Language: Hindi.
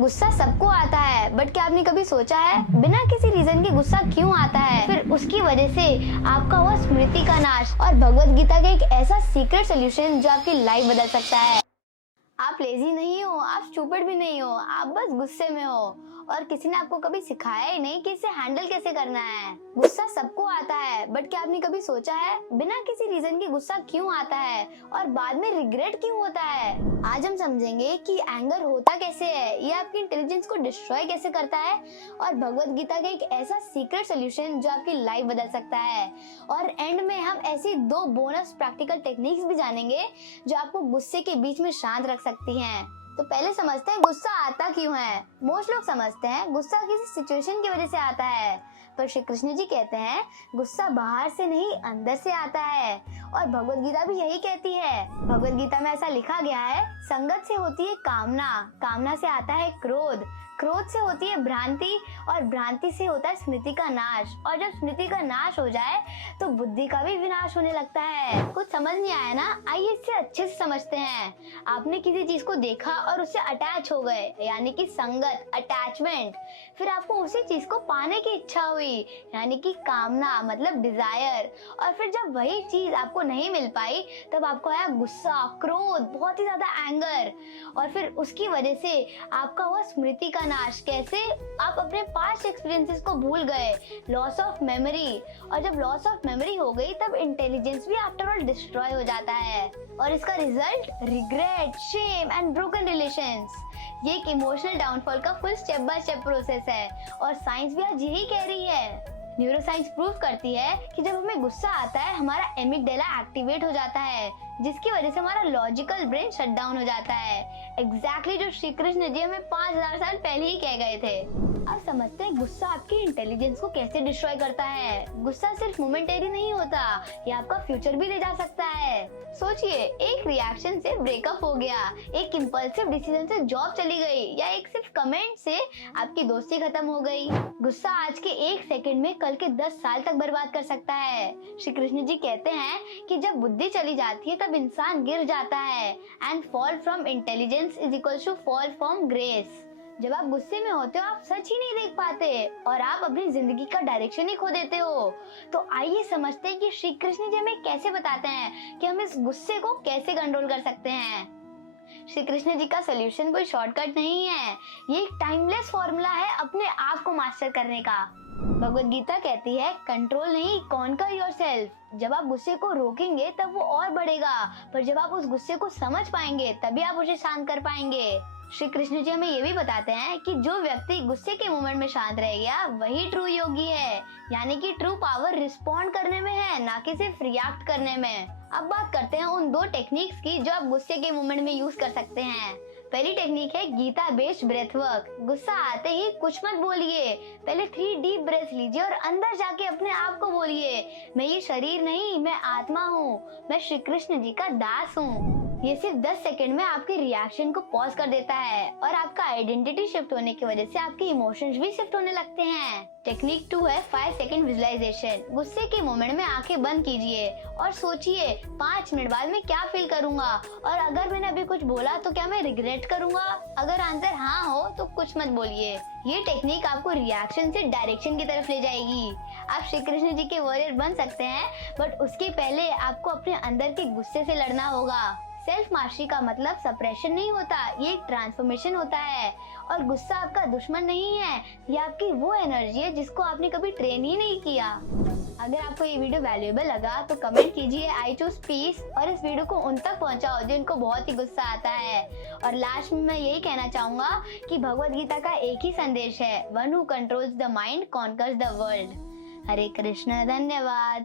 गुस्सा सबको आता है, बट क्या आपने कभी सोचा है बिना किसी रीजन के गुस्सा क्यों आता है? फिर उसकी वजह से आपका हुआ स्मृति का नाश और भगवत गीता का एक ऐसा सीक्रेट सोल्यूशन जो आपकी लाइफ बदल सकता है। आप लेजी नहीं हो, आप स्टूपिड भी नहीं हो, आप बस गुस्से में हो और किसी ने आपको कभी सिखाया ही नहीं कि इसे हैंडल कैसे करना है। गुस्सा सबको आता है, बट क्या आपने कभी सोचा है बिना किसी रीजन के गुस्सा क्यों आता है और बाद में रिग्रेट क्यों होता है? आज हम समझेंगे कि एंगर होता कैसे है, ये आपकी इंटेलिजेंस को डिस्ट्रॉय कैसे करता है और भगवत गीता का एक ऐसा सीक्रेट सोल्यूशन जो आपकी लाइफ बदल सकता है। और एंड में हम ऐसी 2 बोनस प्रैक्टिकल टेक्निक्स भी जानेंगे जो आपको गुस्से के बीच में शांत रख सकती हैं। तो पहले समझते हैं गुस्सा आता क्यों है। मोस्ट लोग समझते हैं गुस्सा किसी सिचुएशन की वजह से आता है, पर श्री कृष्ण जी कहते हैं गुस्सा बाहर से नहीं अंदर से आता है। और भगवत गीता भी यही कहती है। भगवत गीता में ऐसा लिखा गया है, संगत से होती है कामना, कामना से आता है क्रोध, क्रोध से होती है भ्रांति और भ्रांति से होता है स्मृति का नाश। और जब स्मृति का नाश हो जाए तो बुद्धि का भी विनाश होने लगता है। कुछ समझ नहीं आया ना? आइए इससे अच्छे से समझते हैं। आपने किसी चीज को देखा और उससे अटैच हो गए, यानी कि संगत, अटैचमेंट। फिर आपको उसी चीज को पाने की इच्छा हुई, यानी कि कामना, मतलब डिजायर। और फिर जब वही चीज आपको नहीं मिल पाई तब आपको आया गुस्सा, क्रोध, बहुत ही ज्यादा एंगर। और फिर उसकी वजह से आपका हुआ स्मृति का नाश। कैसे? आप अपने पास्ट एक्सपीरियंसेस को भूल गए, लॉस ऑफ मेमोरी। और जब लॉस ऑफ मेमोरी हो गई तब इंटेलिजेंस भी आफ्टर ऑल डिस्ट्रॉय हो जाता है। और इसका result regret, shame and broken relations. ये एक इमोशनल डाउनफॉल का full step by step process है और साइंस भी आज यही कह रही है। न्यूरोसाइंस प्रूव करती है कि जब हमें गुस्सा आता है हमारा एमिगडाला एक्टिवेट हो जाता है, जिसकी वजह से हमारा लॉजिकल ब्रेन शट डाउन हो जाता है। एग्जैक्टली जो श्री कृष्ण जी हमें 5000 साल पहले ही कह गए थे। अब समझते हैं गुस्सा आपकी इंटेलिजेंस को कैसे डिस्ट्रॉय करता है। गुस्सा सिर्फ मोमेंटरी नहीं होता, ये आपका फ्यूचर भी ले जा सकता है। सोचिए, एक रिएक्शन से ब्रेकअप हो गया, एक इम्पल्सिव डिसीजन से जॉब चली गई, या एक सिर्फ कमेंट से आपकी दोस्ती खत्म हो गई। गुस्सा आज के 1 सेकंड में कल के 10 साल तक बर्बाद कर सकता है। श्री कृष्ण जी कहते हैं कि जब बुद्धि चली जाती है तब इंसान गिर जाता है। And fall from intelligence is equal to fall from grace. जब आप गुस्से में होते हो आप सच ही नहीं देख पाते और आप अपनी जिंदगी का डायरेक्शन ही खो देते हो। तो आइए समझते हैं कि श्री कृष्ण जी हमें कैसे बताते हैं कि हम इस गुस्से को कैसे कंट्रोल कर सकते हैं। श्री कृष्ण जी का सोल्यूशन कोई शॉर्टकट नहीं है, ये एक टाइमलेस फॉर्मूला है अपने आप को मास्टर करने का। भगवत गीता कहती है, कंट्रोल नहीं, कॉन्कर योरसेल्फ। जब आप गुस्से को रोकेंगे तब वो और बढ़ेगा, पर जब आप उस गुस्से को समझ पाएंगे तभी आप उसे शांत कर पाएंगे। श्री कृष्ण जी हमें ये भी बताते हैं कि जो व्यक्ति गुस्से के मोमेंट में शांत रह गया वही ट्रू योगी है, यानी कि ट्रू पावर रिस्पॉन्ड करने में है, ना कि सिर्फ रिएक्ट करने में। अब बात करते हैं उन 2 टेक्निक्स की जो आप गुस्से के मोमेंट में यूज कर सकते हैं। पहली टेक्निक है गीता बेस्ड ब्रेथ वर्क। गुस्सा आते ही कुछ मत बोलिए, पहले 3 डीप ब्रेथ लीजिए और अंदर जाके अपने आप को बोलिए, मैं ये शरीर नहीं, मैं आत्मा हूँ, मैं श्री कृष्ण जी का दास हूँ। ये सिर्फ 10 सेकंड में आपके रिएक्शन को पॉज कर देता है और आपका आइडेंटिटी शिफ्ट होने की वजह से आपके इमोशंस भी शिफ्ट होने लगते हैं। टेक्निक 2 है 5 सेकंड विजुअलाइजेशन। गुस्से के मोमेंट में आंखें बंद कीजिए और सोचिए 5 मिनट बाद मैं क्या फील करूंगा, और अगर मैंने अभी कुछ बोला तो क्या मैं रिग्रेट करूंगा? अगर आंसर हाँ हो तो कुछ मत बोलिए। ये टेक्निक आपको रिएक्शन से डायरेक्शन की तरफ ले जाएगी। आप श्री कृष्ण जी के वॉरियर बन सकते हैं, बट उसके पहले आपको अपने अंदर के गुस्से से लड़ना होगा। सेल्फ मास्टरी का मतलब सप्रेशन नहीं होता, ये एक ट्रांसफॉर्मेशन होता है। और गुस्सा आपका दुश्मन नहीं है, ये आपकी वो एनर्जी है जिसको आपने कभी ट्रेन ही नहीं किया। अगर आपको ये वीडियो वैल्यूएबल लगा तो कमेंट कीजिए आई चूज पीस, और इस वीडियो को उन तक पहुंचाओ जिनको बहुत ही गुस्सा आता है। और लास्ट में मैं यही कहना चाहूंगा कि भगवत गीता का एक ही संदेश है, one who controls the mind conquers the world. Hare Krishna, धन्यवाद।